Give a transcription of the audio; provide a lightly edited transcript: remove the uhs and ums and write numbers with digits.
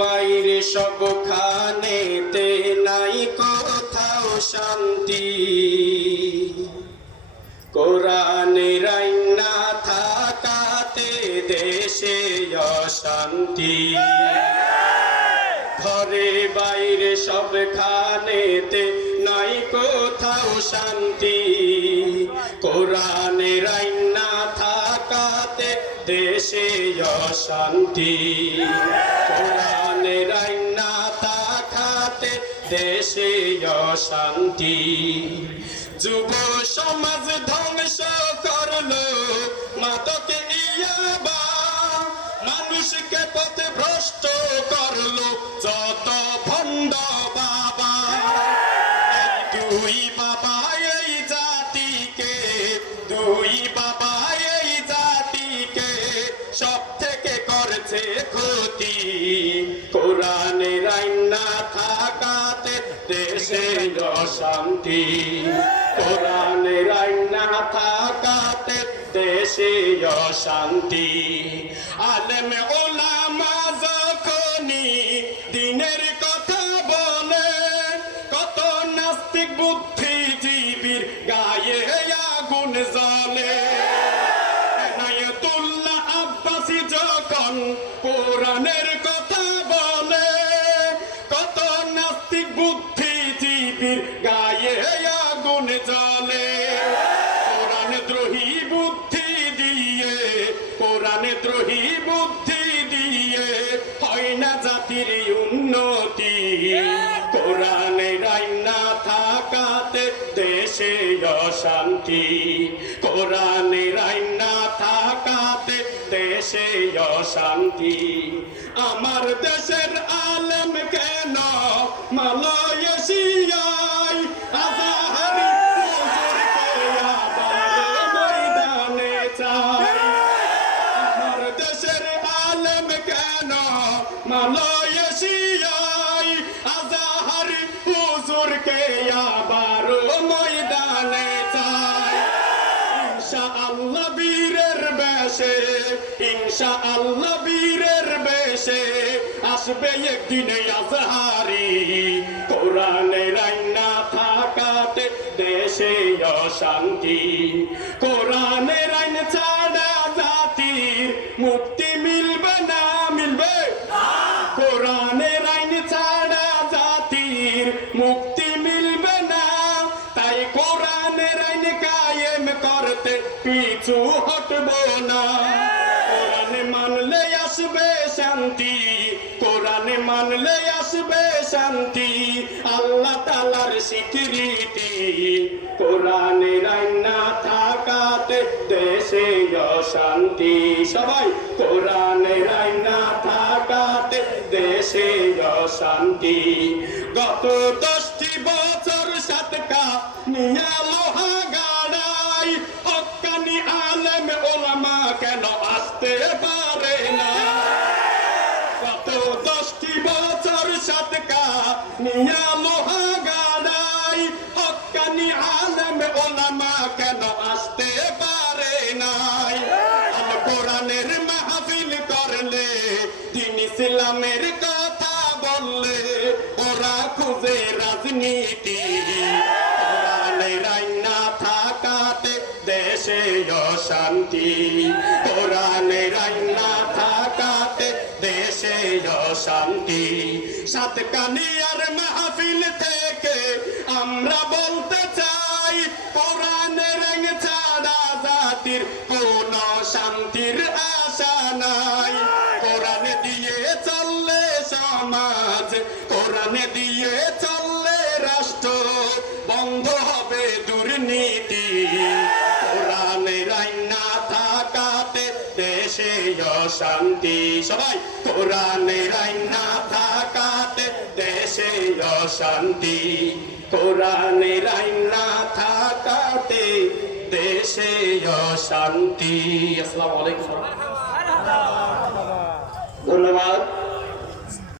বাইরে সবখানেতে নাই কোথাও শান্তি, কোরআনের আইন না থাকাতে দেশে অশান্তি। ঘরে বাইরে সবখানেতে নাই কোথাও শান্তি, কোরআনের আইন না থাকাতে দেশে অশান্তি। কোরআনের আইন না থাকাতে দেশে অশান্তি। যুব সমাজ ধ্বংস করলো মাদকে ইয়াবা, মানুষকে পথে ভ্রষ্ট করলো যত ভণ্ড বাবা। দুই বাবা এই জাতিকে, দুই বাবা এই জাতিকে সব থেকে করছে ক্ষতি, কোরআনের আইন না থাকাতে দেশে অশান্তি। কোরআনের আইন না থাকাতে দেশে অশান্তি। আলেম ওলামা যখনই দিনের কথা বলে, কত নাস্তিক বুদ্ধিজীবীর গায়ে আগুন জ্বলে। এনায়েতুল্লাহ আব্বাসী যখন কোরআনের কথা বলে, কত নাস্তিক বুদ্ধিজীবীর গায়ে আগুন জ্বলে। কোরআন দ্রোহী বুদ্ধি দিয়ে, কোরআন দ্রোহী বুদ্ধি দিয়ে হয় না জাতির উন্নতি, কোরআনের আইন না থাকাতে দেশে অশান্তি। কোরআনের আইন না থাকাতে দেশে অশান্তি। আমার দেশের আলেম কেন মালয়েশিয়ায়, আজাহারি হুজুরকে আবার ময়দানে চাই। আমার দেশের আলেম কেন মালয়েশিয়ায়, আজাহারি হুজুরকে আবার ময়দানে চাই। ইনশাআল্লাহ বীরের বেশে, ইনশাআল্লাহ বীরের বেশে আসবে একদিন আজহারি, কোরআনের আইন না থাকাতে দেশে অশান্তি। কোরআনের আইন ছাড়া জাতির মুক্তি মিলবে না, মিলবে? কোরআনের আইন ছাড়া জাতির মুক্তি মিলবে না, তাই কোরআনের আইন কায়েম করতে পিছু হটবো না। কোরআন মানলে আসবে শান্তি, কোরআন মানলে আসবে শান্তি, আল্লাহ তাআলার স্বীকৃতি। কোরআনের আইন না থাকাতে দেশে অশান্তি। সবাই কোরআনের আইন না থাকাতে দেশে অশান্তি। গত 10টি বছর সাতকা নিয়া লোহা গাড়াই, হক্কানি আলেম ওলামা কেন আসতে পারে না? গত 10টি বছর সাতকা নিয়া লোহা গাড়াই, হক্কানি আলেম ওলামা কেন আসতে পারে নাই? আল কোরআনের মাহফিল করলে, দিন ইসলামের কথা বললে, ওরা খুঁজে রাজনীতি। কোরআনের আইন না থাকাতে দেশে অশান্তি, কোরআনের আইন না থাকাতে দেশে অশান্তি। সাতকানিয়ার মাহফিল থেকে আমরা বলতে চাই, কোরআনের আইন ছাড়া জাতির কোন শান্তির আশা নাই। কোরআন দিয়ে চললে সমাজ, কোরআন দিয়ে চললে রাষ্ট্র, বন্ধ হবে দুর্নীতি। কোরআনের আইন না থাকাতে দেশে অশান্তি। সবাই কোরআনের আইন না থাকাতে দেশে অশান্তি। কোরআনের আইন না থাকাতে দেশে অশান্তি। আসসালামু আলাইকুম, ধন্যবাদ।